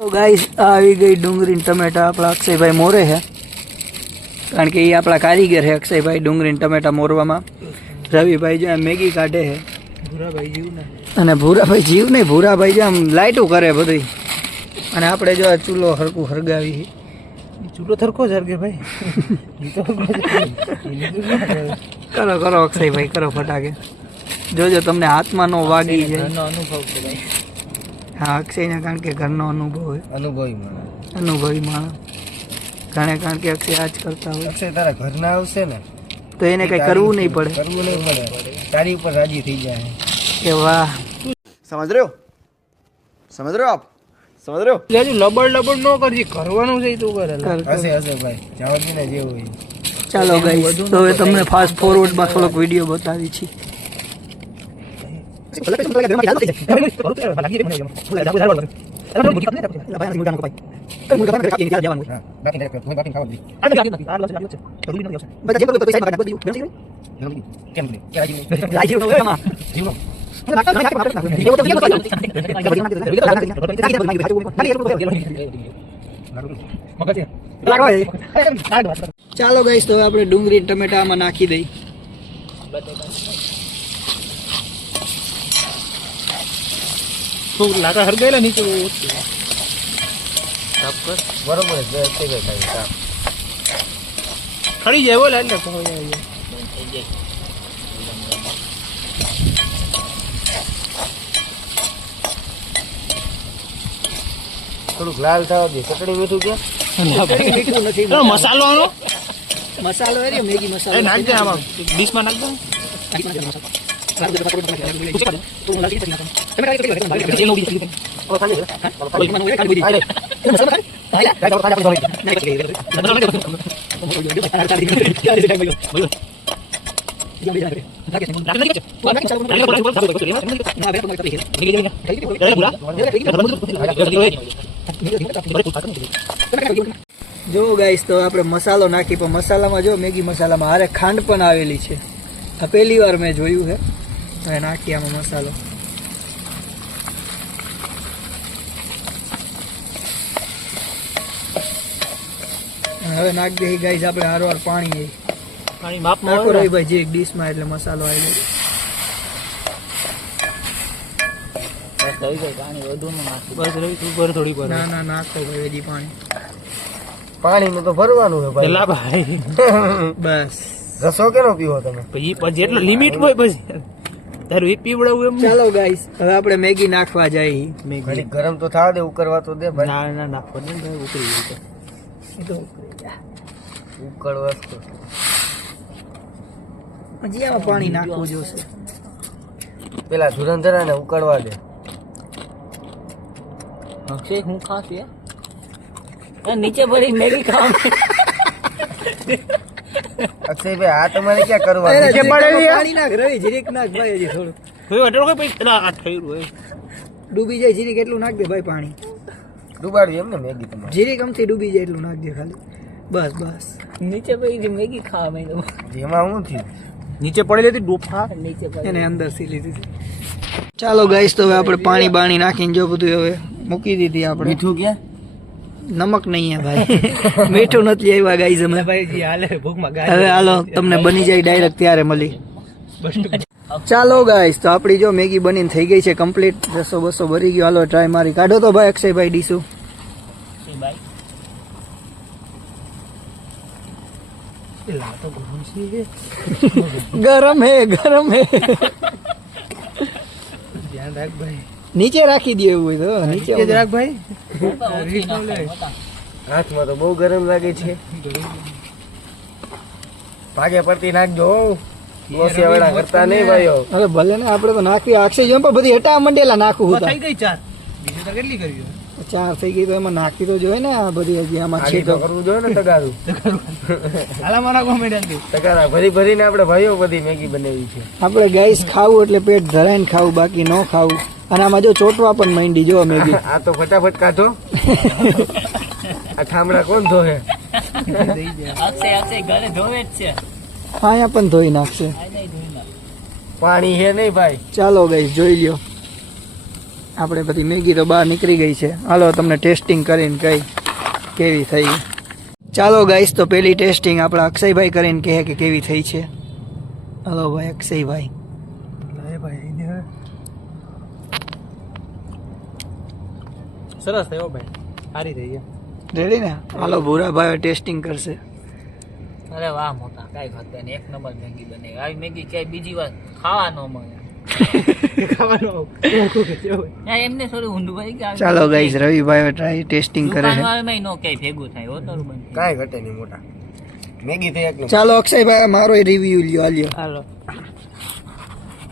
तो गाइस આવી ગઈ ડુંગળી ટમેટા આપણા અક્ષયભાઈ મોરે છે, કારણ કે એ આપણા કારીગર છે અક્ષયભાઈ ડુંગળી ટમેટા મોરવામાં. રવિભાઈ જો મેગી કાઢે છે, ભૂરાભાઈ જીવ ને, અને ભૂરાભાઈ જીવ નહીં, ભૂરાભાઈ જો આમ લાઈટું કરે બધી, અને આપણે જો આ ચૂલો હરકું હરગાવી. ચૂલો થરકો જ હરગે ભાઈ. કરો કરો અક્ષયભાઈ કરો ફટાકે, જોજો તમને હાથમાં નો વાગી જાય. અનુભવ છે ભાઈ. હા અક્ષયને કારણ કે ઘરનો અનુભવ હોય, અનુભવી માણસ ઘણે, કારણ કે અક્ષય આજ કરતા હોય. અક્ષય તારા ઘરના આવશે ને તો એને કઈ કરવું નહીં પડે, તારી ઉપર રાજી થઈ જાય કે વાહ. સમજ રહ્યો, સમજ રહ્યો આપ, સમજ રહ્યો. લબડ લબડ નો કરજી, કરવાનું છે તું કરે. હશે હશે ભાઈ, જવા દે ને જેવું હોય. ચાલો ગાઈસ, તો હવે તમને ફાસ્ટ ફોરવર્ડ માં થોડોક વિડીયો બતાવી છે. ચાલો ગાઈસ, તો આપણે ડુંગળી ટમેટા આમાં નાખી દઈ. લાકા હરગાયેલા નીચે બરોબર ખડી જાય બોલે એટલે થોડુંક લાલ થવા દે. ચટણી મીઠું કે મીઠું નથી, મસાલો આનો મસાલો મેગી મસાલો નાખ દે આમાં, ડીશમાં નાખ દો. જો ગાઈસ, તો આપણે મસાલો નાખી, પણ મસાલામાં જો મેગી મસાલામાં હારે ખાંડ પણ આવેલી છે. આ પહેલી વાર મેં જોયું છે. હવે નાખીએ આમાં મસાલો. હવે નાખી દઈએ ગાઈસ આપણે હારવાર પાણી. પાણી માપમાં નાખો રવિભાઈ, જે એક ડીશમાં, એટલે મસાલો આવી જાય. પાણી વધુ ન નાખો બસ રવિ, તું ભર થોડી ભર. ના ના નાખો ભાઈ હજી પાણી. પાણી તો ભરવાનું છે ભાઈ. પેલા ભાઈ બસ. રસો કેનો પીવો તમે? પછી જેટલો લિમિટ હોય પછી તારું એ પીવડાવું એમ. ચાલો ગાઈસ, હવે આપણે મેગી નાખવા જઈએ. મેગી ગરમ તો થવા દે, ઉકળવા તો દે ભાઈ. ના ના નાખો ને ભાઈ, ઉકળી ગઈ તો એ તો ઉકળવા તો હજી આમાં પાણી નાખવું જોશે. પેલા ધુરંધરા ને ઉકળવા દે. અક્ષય હું ખાસ યાર નીચે ભરી મેગી ખાવા. અક્ષયભાઈ આ તમારે ક્યાં કરવાનું? નીચે પડેલી પાણી નાખ રવિ, જીરીક નાખ ભાઈ, હજી થોડું કોઈ અટલો કોઈ પેલા આ થયું હોય ડૂબી જાય જીરીક એટલું નાખ દે ભાઈ. પાણી ડૂબાડવી એમ ને મેગી તમારે? જીરીક અમથી ડૂબી જાય એટલું નાખ દે ખાલી, બસ બસ. નીચે પડી મેગી ખાવા માંડ્યો. એમાં હું થયું? નીચે પડેલી હતી ડોફા, નીચે એને અંદર સી લીધી. ચાલો ગાઈસ, તો હવે આપણે પાણી બાણી નાખીને જો બધું હવે મૂકી દીધી આપણે. મીઠું ક્યાં? નમક નહીં હે ભાઈ, મીઠું નથી આવ્યા ગાઈસ અમે. હવે હાલો, તમને બની જાય ડાયરેક્ટ ત્યારે મળી. ચાલો ગાઈસ, તો આપણી જો મેગી બનીને થઈ ગઈ છે કમ્પ્લીટ. 200 ભરી ગયો. હાલો ટ્રાય મારી કાઢો તો ભાઈ અક્ષયભાઈ ડીશું. ગરમ હે ગરમ હે, ધ્યાન રાખ ભાઈ. નીચે રાખી દે એવું હોય તો નીચે રાખ ભાઈ. હાથમાં તો બહુ ગરમ લાગે છે. ભાગે પડતી નાખજો, લોસિયાવાળા કરતા નહીં ભાઈઓ. અરે ભલે ને, આપણે તો નાખી. અક્ષય જેમ પણ બધી હેટા મંડેલા નાખું હતા. થઈ ગઈ 4, બીજી તો કેટલી કરી? 4 થઈ ગઈ તો એમાં નાખી તો જોઈએ ને આ બધી. હજી આમાં છે તો કરવું જોઈએ ને તગારું. હાલા મારા કોમેન્ટ તગારા ભરી ભરીને આપણે ભાઈઓ બધી મેગી બનાવી છે. આપણે ગાઈસ ખાવું એટલે પેટ ધરાઈને ખાવું, બાકી ન ખાવું. અને આમાં જો ચોટવા પણ માંડી જો મેગી. આ તો ફટાફટ કાઢો. આ ઠામડા કોણ ધોહે? હા અહીંયા પણ ધોઈ નાખશે. પાણી હે નહીં ભાઈ. ચાલો ગાઈસ જોઈ લ્યો આપણે બધી મેગી તો બહાર નીકળી ગઈ છે. હાલો તમને ટેસ્ટિંગ કરીને કઈ કેવી થઈ. ચાલો ગાઈસ તો પેલી ટેસ્ટિંગ આપણા અક્ષયભાઈ કરીને કહે કે કેવી થઈ છે. હાલો ભાઈ અક્ષયભાઈ. સરસ થયો ભાઈ. સારી થઈ ગયા. રેડી ને? હાલો ભૂરાભાઈ ટેસ્ટિંગ કરશે. અરે વાહ મોટા કાઈ ખાતા ને એક નંબર મેગી બને. આવી મેગી ક્યાંય બીજી વાર ખાવા ન મળે. યાર એમને થોડું ઊંધું ભાઈ કે ચાલો ગાઈસ રવિભાઈ ટ્રાય ટેસ્ટિંગ કરે છે. દુકાનવાળામાં નો ક્યાંય ભેગું થાય હો તારું બંધ. કાંઈ ઘટે નહીં મોટા. મેગી થઈ એક નંબર. ચાલો અક્ષયભાઈ મારો રિવ્યુ લ્યો હાલ્યો. હાલો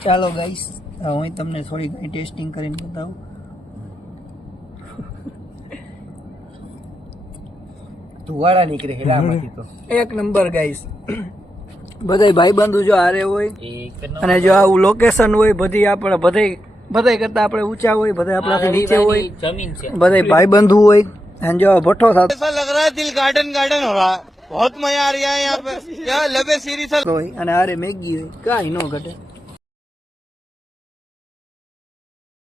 ચાલો ગાઈસ હું તમને થોડી ઘણી ટેસ્ટિંગ કરીને બતાવું. ધુવાડા નીકળે છે આમાંથી તો. એક નંબર ગાઈસ. બધાય ભાઈબંધુ જો હારે હોય એક અને જો આવું લોકેશન હોય બધી આપણે બધાય કરતા આપણે ઊંચા હોય બધા આપણાથી નીચે હોય જમીન છે બધાય ભાઈબંધુ હોય અને જો ભઠ્ઠો થતો ऐसा लग रहा है दिल गार्डन गार्डन हो रहा है. बहुत मजा आ रहा है यहाँ पे. क्या लबे सीरी હોય અને હારે મેગી હોય કાંઈ ન ઘટે.